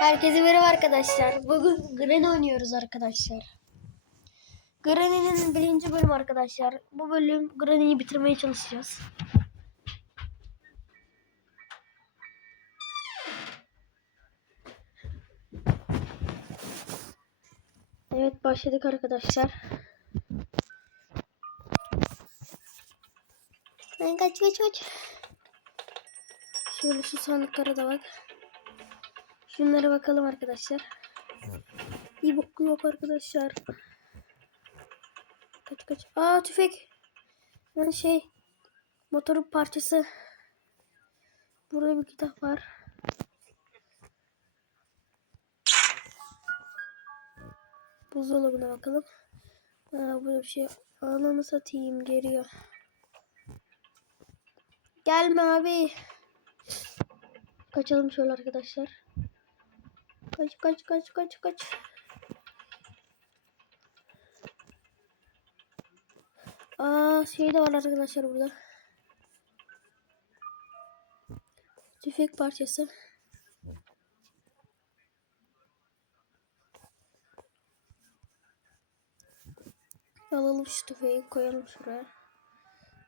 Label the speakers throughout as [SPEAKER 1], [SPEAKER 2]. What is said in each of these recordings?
[SPEAKER 1] Herkese merhaba arkadaşlar. Bugün Granny oynuyoruz arkadaşlar. Granny'nin birinci bölümü arkadaşlar. Bu bölüm Granny'yi bitirmeye çalışacağız. Evet başladık arkadaşlar. Lan kaç kaç kaç. Şöyle şu sandıklara da bak. Şunlara bakalım arkadaşlar. İyi boku yok arkadaşlar. Kaç kaç. Aa tüfek. Yani şey motorun parçası. Burada bir kitap var. Buzdolabına bakalım. Aa burada bir şey. Ananı satayım geliyor. Gelme abi. Kaçalım şöyle arkadaşlar. Kaç kaç kaç kaç kaç. Aa şey de var arkadaşlar burada. Tüfek parçası. Alalım şu tüfeği koyalım şuraya.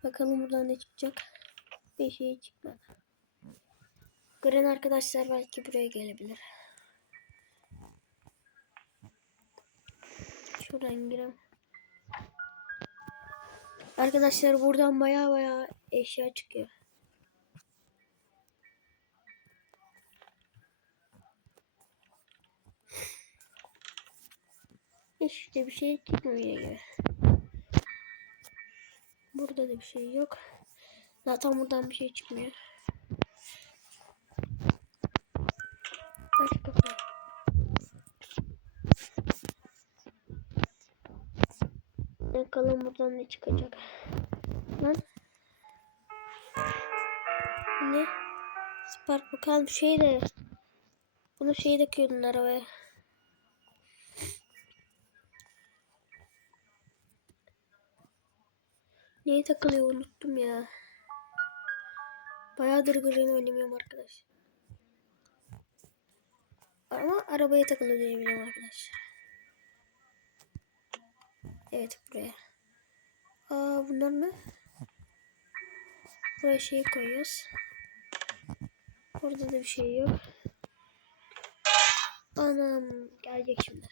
[SPEAKER 1] Bakalım buradan ne çıkacak. Bir şey çıkmadı. Gören arkadaşlar belki buraya gelebilir. Şuradan girelim. Arkadaşlar buradan baya baya eşya çıkıyor. İşte bir şey çıkmıyor gibi. Burada da bir şey yok. Zaten buradan bir şey çıkmıyor. Bakalım buradan ne çıkacak. Lan. Ne? Spark bakalım şey de. Bunu şey de koyuyordun arabaya. Neye takılıyor unuttum ya. Bayağıdır Green oynamıyorum arkadaş. Ama arabaya takılıyor diyebilirim arkadaşlar. Evet buraya. Aa bunlar ne? Buraya şey koyuyoruz. Orada da bir şey yok. Anam gelecek şimdi.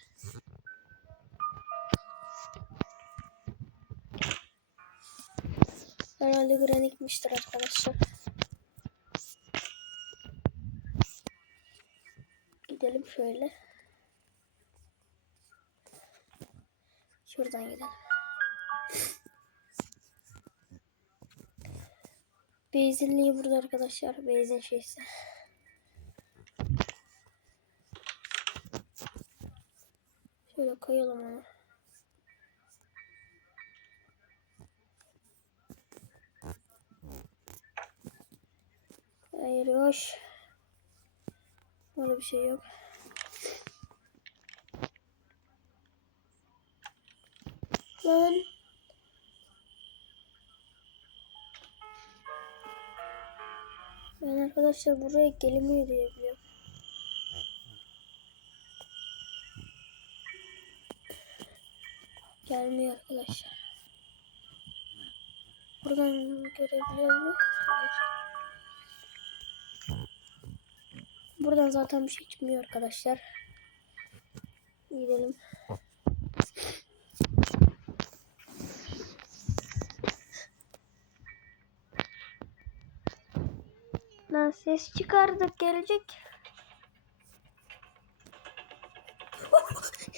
[SPEAKER 1] Herhalde granitmiştir arkadaşlar. Gidelim şöyle. Şuradan gidelim. Benzinliği burada arkadaşlar. Benzin şeysi. Şöyle koyalım onu. Hayır hoş. Orada bir şey yok. Lan. Ben arkadaşlar buraya gelemiyor diye. Gelmiyor arkadaşlar. Buradan görebiliyor? Hayır. Buradan zaten bir şey çıkmıyor arkadaşlar. Gidelim. Ses çıkardık gelecek.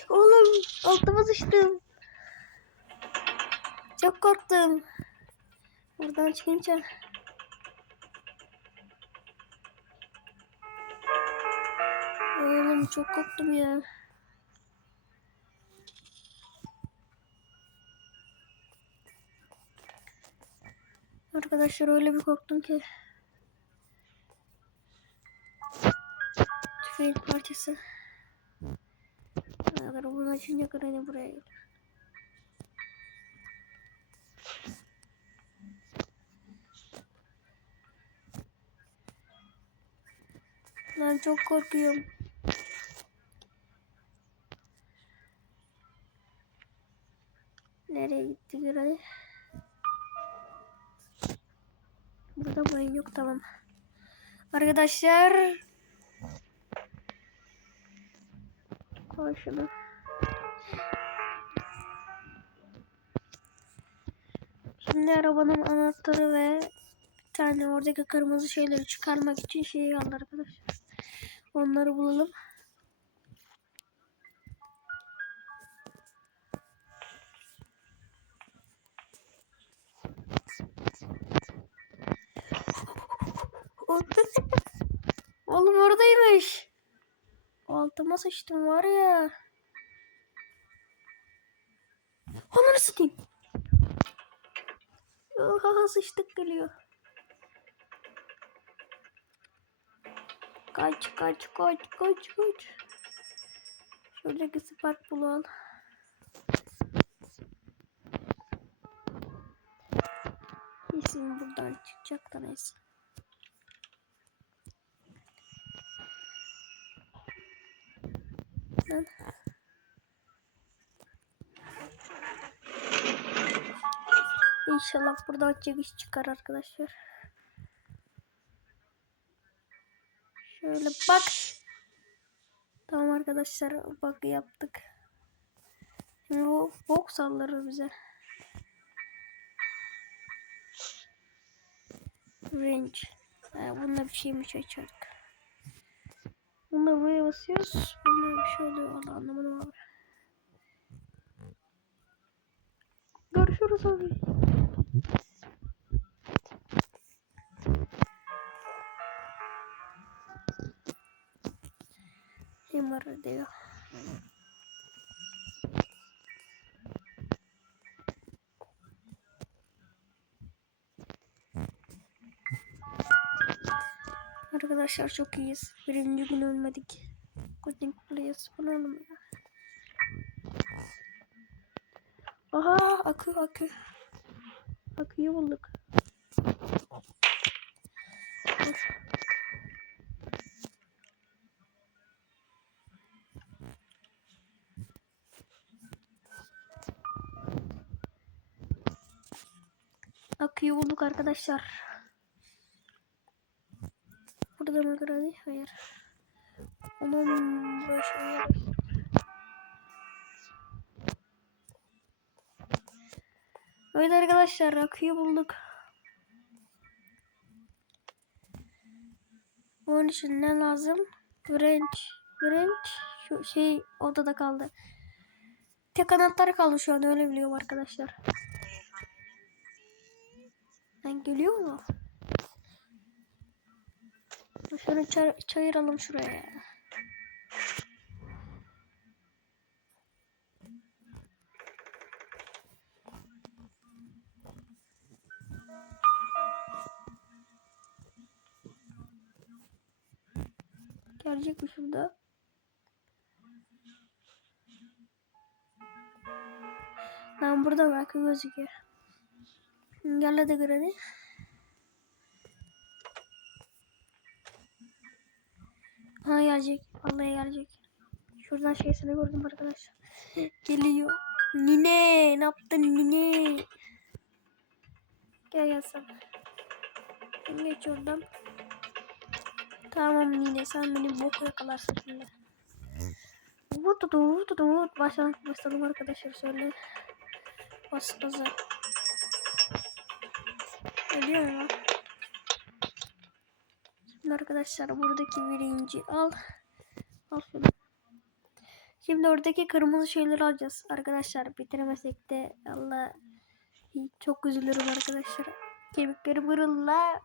[SPEAKER 1] Oğlum altıma sıçtım. Çok korktum. Buradan çıkınca. Oğlum çok korktum ya. Arkadaşlar öyle bir korktum ki. Hayır parçası. Kadar bunu açınca kreni buraya gel. Ben çok korkuyorum. Nereye gitti Gürali? Burada boyun yok tamam. Arkadaşlar Şunu. Şimdi arabanın anahtarı ve bir tane oradaki kırmızı şeyleri çıkarmak için şey aldı arkadaşlar. Onları bulalım. Oğlum oradaymış. Altıma sıçtım var ya. Onları sıkayım. Oha sıçtık geliyor. Kaç kaç kaç kaç kaç. Şuradaki spark bulalım. İsim buradan çıkacak da neyse. Lan. İnşallah buradan çıkış çıkar arkadaşlar. Şöyle bak. Tamam arkadaşlar bak yaptık. Şimdi bu bok saldırır bize. Range. Ha, bununla bir şeymiş açardık. Bunu buraya basıyoruz. Bununla bir şey oluyor. Vallahi anlamadım abi. Görüşürüz abi. Hammer diyor. Arkadaşlar çok iyiyiz. Birinci gün ölmedik. Coding Players falan ya. Aha akü akü. Aküyü bulduk. Dur. Aküyü bulduk arkadaşlar. Mı granny? Hayır. Böyle şeyler. Evet arkadaşlar aküyü bulduk. Onun için ne lazım? Grange. Grange şu şey odada kaldı. Tek anahtar kaldı şu an öyle biliyorum arkadaşlar. Ben geliyor mu? Şunu çay çayıralım şuraya. Gelecek mi şurada? Lan burada belki gözüküyor. Gel hadi Granny. Gelecek. Vallahi gelecek. Şuradan şeysini gördüm arkadaşlar. Geliyor. Nine ne yaptın nine? Gel gel sen. Sen Geç oradan. Tamam Nine sen beni bok yakalarsın şimdi. Vut vut vut vut vut. Başladım, başladım arkadaşlar söyle. Bas gaza. Ölüyor mu? Arkadaşlar buradaki birinci al. Al şunu. Şimdi oradaki kırmızı şeyleri alacağız. Arkadaşlar bitiremesek de Allah çok üzülürüm arkadaşlar. Kemikleri bırılla.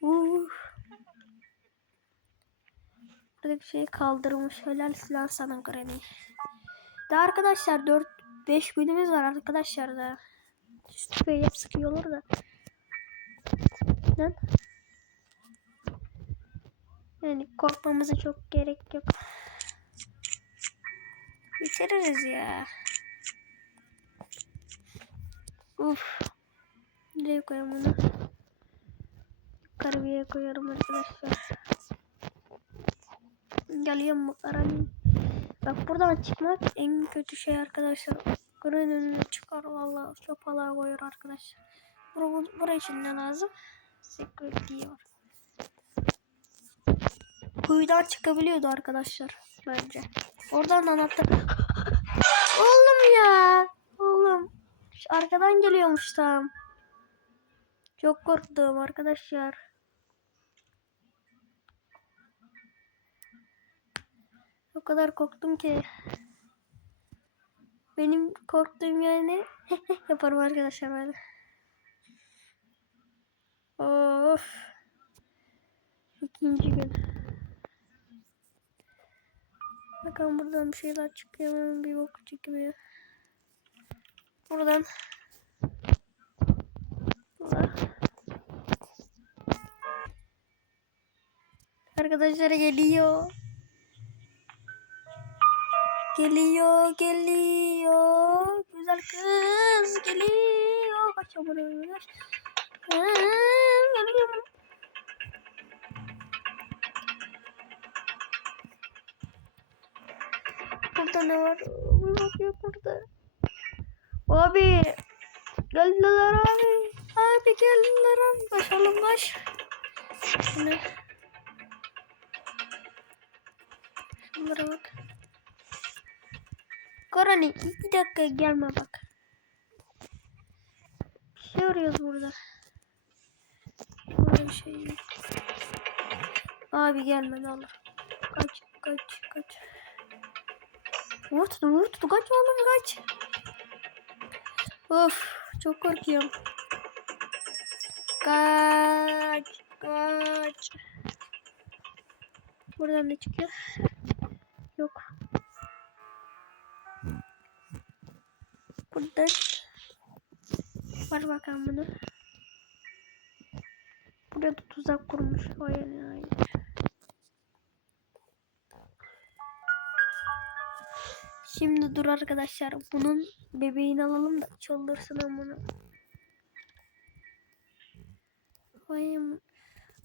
[SPEAKER 1] Uf. Buradaki şeyi kaldırmış. Helal silah sana Granny. Daha arkadaşlar 4 5 günümüz var arkadaşlar da. Tüfeği hep sıkıyorlar da. Lan. Yani korkmamıza çok gerek yok. Bitiririz ya. Uf. Nereye koyalım onu? Yukarı koyarım arkadaşlar. Geliyor mu Granny? Bak buradan çıkmak en kötü şey arkadaşlar. Önüne çıkar valla sopalar koyar arkadaşlar. Bura, bura için ne lazım? Security var. Kuyudan çıkabiliyordu arkadaşlar bence. Oradan anahtar. Oğlum ya. Oğlum. Şu Arkadan geliyormuş tam. Çok korktum arkadaşlar. O kadar korktum ki. Benim korktuğum yani yaparım arkadaşlar ben. Of. İkinci gün. Bakalım buradan bir şeyler çıkıyor mu? Bir bok çıkmıyor. Buradan. Allah. Arkadaşlar geliyor. Geliyor, geliyor. Güzel kız geliyor. Kaçamıyoruz. Geliyor. Burada ne var? Bir bakıyor burada. Abi. Geldiler abi. Abi geldiler abi. Başalım baş. Ne? Şunlara bak. Korani iki dakika gelme bak. Bir şey arıyoruz burada. Burada bir şey yok. Abi gelme ne olur. Kaç kaç kaç. Vurtu vurtu kaç oğlum kaç. Of çok korkuyorum. Kaç kaç. Buradan ne çıkıyor? Yok. Burada var bakalım bunu. Burada tuzak kurmuş. Hayır hayır. Şimdi dur arkadaşlar. Bunun bebeğini alalım da çıldırsın bunu. Am-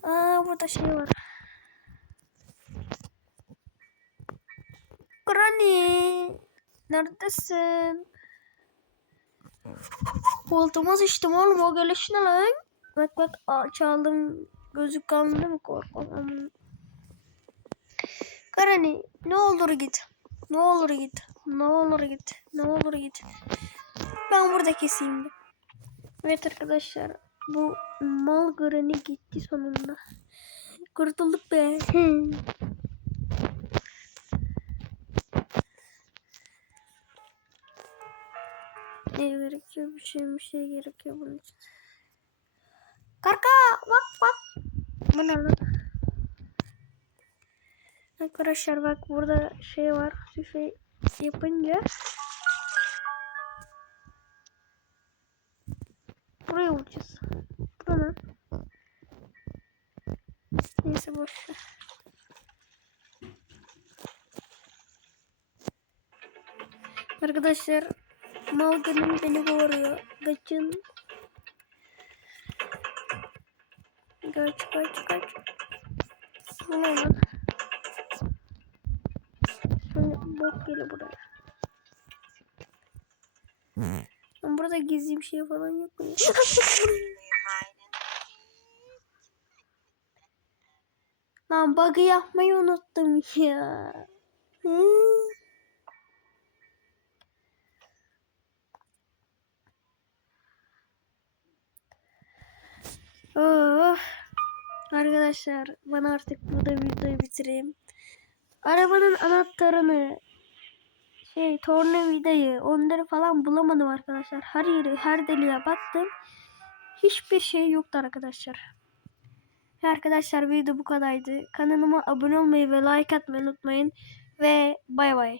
[SPEAKER 1] Aa burada şey var. Granny. Neredesin? Koltuğuma sıçtım oğlum o geliş ne lan? Bak bak çaldım gözük kalmadı mı korkmam. Granny ne olur git. Ne olur git. Ne olur git. Ne olur git. Ben burada keseyim. Evet arkadaşlar. Bu mal Granny gitti sonunda. Kurtulduk be. ne gerekiyor? Bir şey bir şey gerekiyor bunun için. Karka bak bak. Bu ne lan? Arkadaşlar bak burada şey var. Şey yapınca buraya vuracağız. Buna. Neyse boş ver. Arkadaşlar Malgan'ın beni koruyor. Kaçın. Kaç kaç kaç. Bu ne lan? Bok geliyor buraya. Lan burada gizli bir şey falan yok mu? Lan bug'ı yapmayı unuttum ya. Hı? Arkadaşlar ben artık burada videoyu bitireyim. Arabanın anahtarını şey tornavidayı onları falan bulamadım arkadaşlar. Her yeri her deliğe baktım. Hiçbir şey yoktu arkadaşlar. Arkadaşlar video bu kadardı. Kanalıma abone olmayı ve like atmayı unutmayın. Ve bay bay.